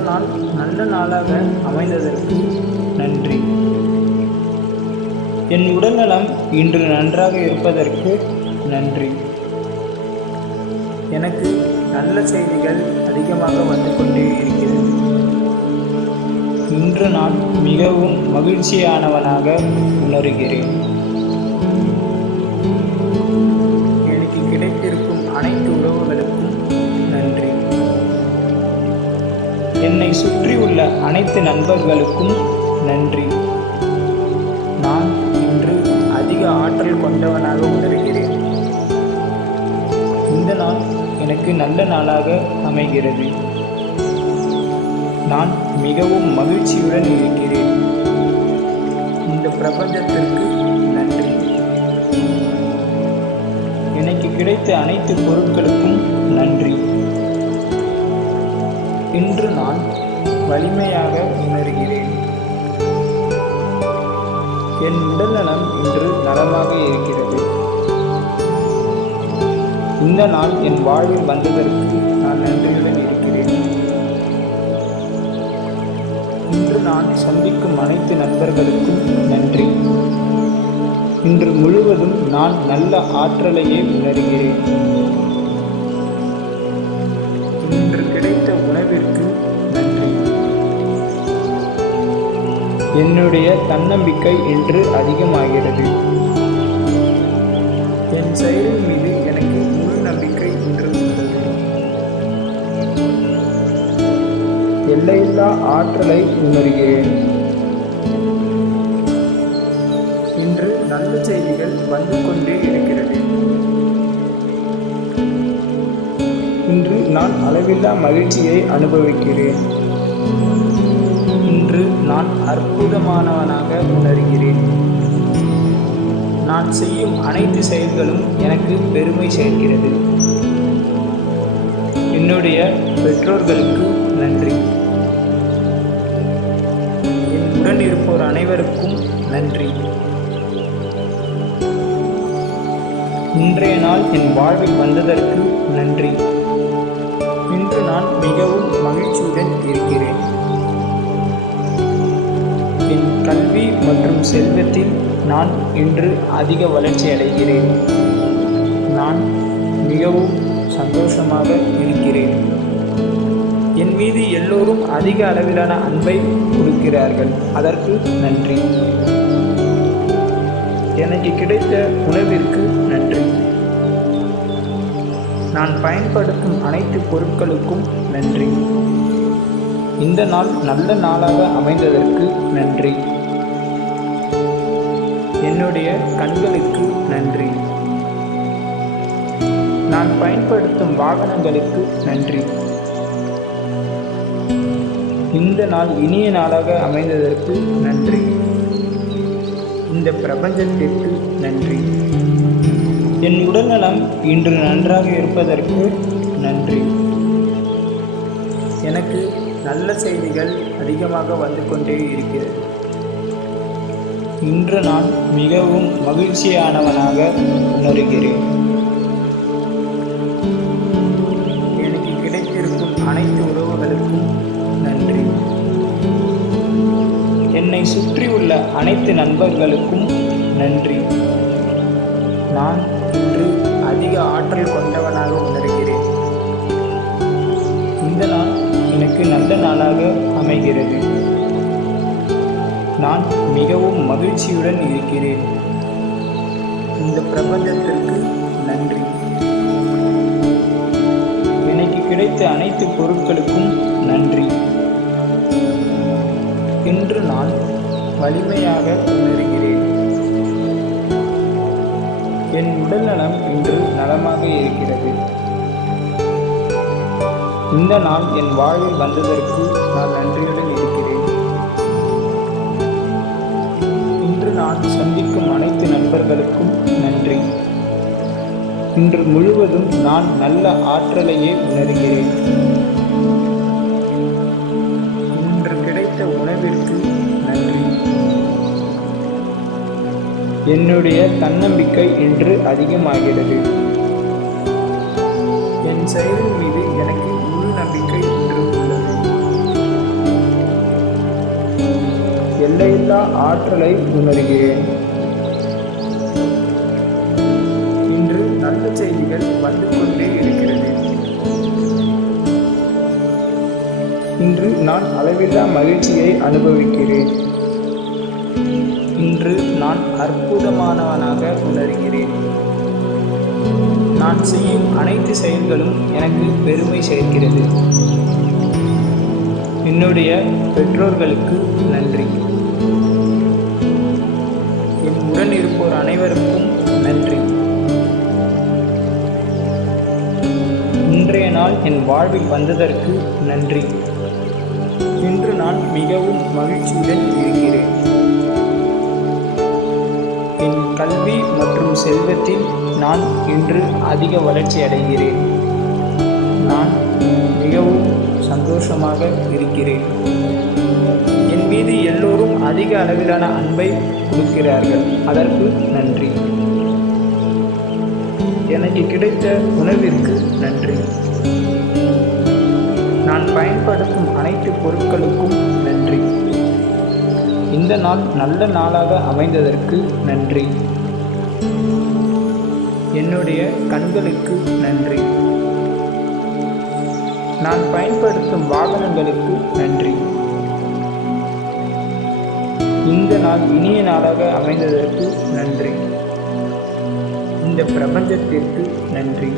நாள் நல்ல நாளாக அமைந்ததற்கு நன்றி. என் உடல்நலம் இன்று நன்றாக இருப்பதற்கு நன்றி. எனக்கு நல்ல செய்திகள் அதிகமாக வந்து கொண்டே இருக்கிறது. இன்று நான் மிகவும் மகிழ்ச்சியானவனாக உணர்கிறேன். எனக்கு கிடைத்திருக்கும் அனைத்து உறவுகளுக்கும் நன்றி. என்னை சுற்றியுள்ள அனைத்து நண்பர்களுக்கும் நன்றி. நான் இன்று அதிக ஆற்றல் கொண்டவனாக உணர்கிறேன். இந்த நாள் எனக்கு நல்ல நாளாக அமைகிறது. நான் மிகவும் மகிழ்ச்சியுடன் இருக்கிறேன். இந்த பிரபஞ்சத்திற்கு நன்றி. எனக்கு கிடைத்த அனைத்து பொருட்களுக்கும் நன்றி. இன்று நான் வலிமையாக உணர்கிறேன். என் உடல்நலம் இன்று நலமாக இருக்கிறது. இந்த நாள் என் வாழ்வில் வந்ததற்கு நான் நன்றியுடன் இருக்கிறேன். இன்று நான் சந்திக்கும் அனைத்து நண்பர்களுக்கும் நன்றி. இன்று முழுவதும் நான் நல்ல ஆற்றலையே உணர்கிறேன். இன்று கிடைத்த உணவிற்கு நன்றி. என்னுடைய தன்னம்பிக்கை இன்று அதிகமாகிறது. என் செயலின் மீது எனக்கு முழு நம்பிக்கை இன்று உள்ளது. எல்லையில்லா ஆற்றலை உணர்கிறேன். இன்று நல்ல செய்திகள் வந்து கொண்டே இருக்கிறது. இன்று நான் அளவில்லா மகிழ்ச்சியை அனுபவிக்கிறேன். இன்று நான் அற்புதமானவனாக உணர்கிறேன். நான் செய்யும் அனைத்து செயல்களும் எனக்கு பெருமை சேர்க்கிறது. என்னுடைய பெற்றோர்களுக்கு நன்றி. என் உடன் இருப்போர் அனைவருக்கும் நன்றி. இன்றைய நாள் என் வாழ்வில் வந்ததற்கு நன்றி. இன்று நான் மிகவும் மகிழ்ச்சியுடன் இருக்கிறேன். என் கல்வி மற்றும் செல்வத்தில் நான் இன்று அதிக வளர்ச்சி அடைகிறேன். நான் மிகவும் சந்தோஷமாக இருக்கிறேன். என் மீது எல்லோரும் அதிக அளவிலான அன்பை கொடுக்கிறார்கள். அதற்கு நன்றி. எனக்கு கிடைத்த உணவிற்கு நன்றி. நான் பயன்படுத்தும் அனைத்து பொருட்களுக்கும் நன்றி. இந்த நாள் நல்ல நாளாக அமைந்ததற்கு நன்றி. என்னுடைய கண்களுக்கு நன்றி. நான் பயன்படுத்தும் வாகனங்களுக்கு நன்றி. இந்த நாள் இனிய நாளாக அமைந்ததற்கு நன்றி. இந்த பிரபஞ்சத்திற்கு நன்றி. என் உடல்நலம் இன்று நன்றாக இருப்பதற்கு நன்றி. எனக்கு நல்ல செய்திகள் அதிகமாக வந்து கொண்டே இருக்கிறது. இன்று நான் மிகவும் மகிழ்ச்சியானவனாக உணர்கிறேன். எனக்கு கிடைத்திருக்கும் அனைத்து உறவுகளுக்கும் நன்றி. என்னை சுற்றியுள்ள அனைத்து நண்பர்களுக்கும் நன்றி. நான் இன்று அதிக ஆற்றல் கொண்டவனாக உணர்கிறேன். இந்த நாள் எனக்கு நல்ல நாளாக அமைகிறது. நான் மிகவும் மகிழ்ச்சியுடன் இருக்கிறேன். இந்த பிரபஞ்சத்திற்கு நன்றி. எனக்கு கிடைத்த அனைத்து பொருட்களுக்கும் நன்றி. இன்று நான் வலிமையாக உணர்கிறேன். என் உடல்நலம் இன்று நலமாக இருக்கிறது. இந்த நாள் என் வாழ்வில் வந்ததற்கு நான் நன்றியுடன் இருக்கிறேன். இன்று நான் சந்திக்கும் அனைத்து நண்பர்களுக்கும் நன்றி. இன்று முழுவதும் நான் நல்ல ஆற்றலையே உணர்கிறேன். இன்று கிடைத்த உணவிற்கு நன்றி. என்னுடைய தன்னம்பிக்கை இன்று அதிகமாகிறது. என் செயலின் மீது எனக்கு முழு நம்பிக்கை இன்று உள்ளது. ஆற்றலை உணர்கிறேன். இன்று நல்ல செய்திகள் வந்து கொண்டே இருக்கிறது. இன்று நான் அளவில்லா மகிழ்ச்சியை அனுபவிக்கிறேன். இன்று நான் அற்புதமானவனாக உணர்கிறேன். நான் செய்யும் அனைத்து செயல்களும் எனக்கு பெருமை சேர்க்கிறது. என்னுடைய பெற்றோர்களுக்கு நன்றி. என் உடன் இருப்போர் அனைவருக்கும் நன்றி. இன்றைய நாள் என் வாழ்வில் வந்ததற்கு நன்றி. இன்று நான் மிகவும் மகிழ்ச்சியுடன் இருக்கிறேன். என் கல்வி மற்றும் செல்வத்தில் நான் இன்று அதிக வளர்ச்சி அடைகிறேன். நான் மிகவும் சந்தோஷமாக இருக்கிறேன். என் மீது எல்லோரும் அதிக அளவிலான அன்பை கொடுக்கிறார்கள். அதற்கு நன்றி. எனக்கு கிடைத்த உணவிற்கு நன்றி. நான் பயன்படுத்தும் அனைத்து பொருட்களுக்கும் நன்றி. இந்த நாள் நல்ல நாளாக அமைந்ததற்கு நன்றி. என்னுடைய கண்களுக்கு நன்றி. நான் பயன்படுத்தும் வாகனங்களுக்கு நன்றி. இந்த நாள் இனிய நாளாக அமைந்ததற்கு நன்றி. இந்த பிரபஞ்சத்திற்கு நன்றி.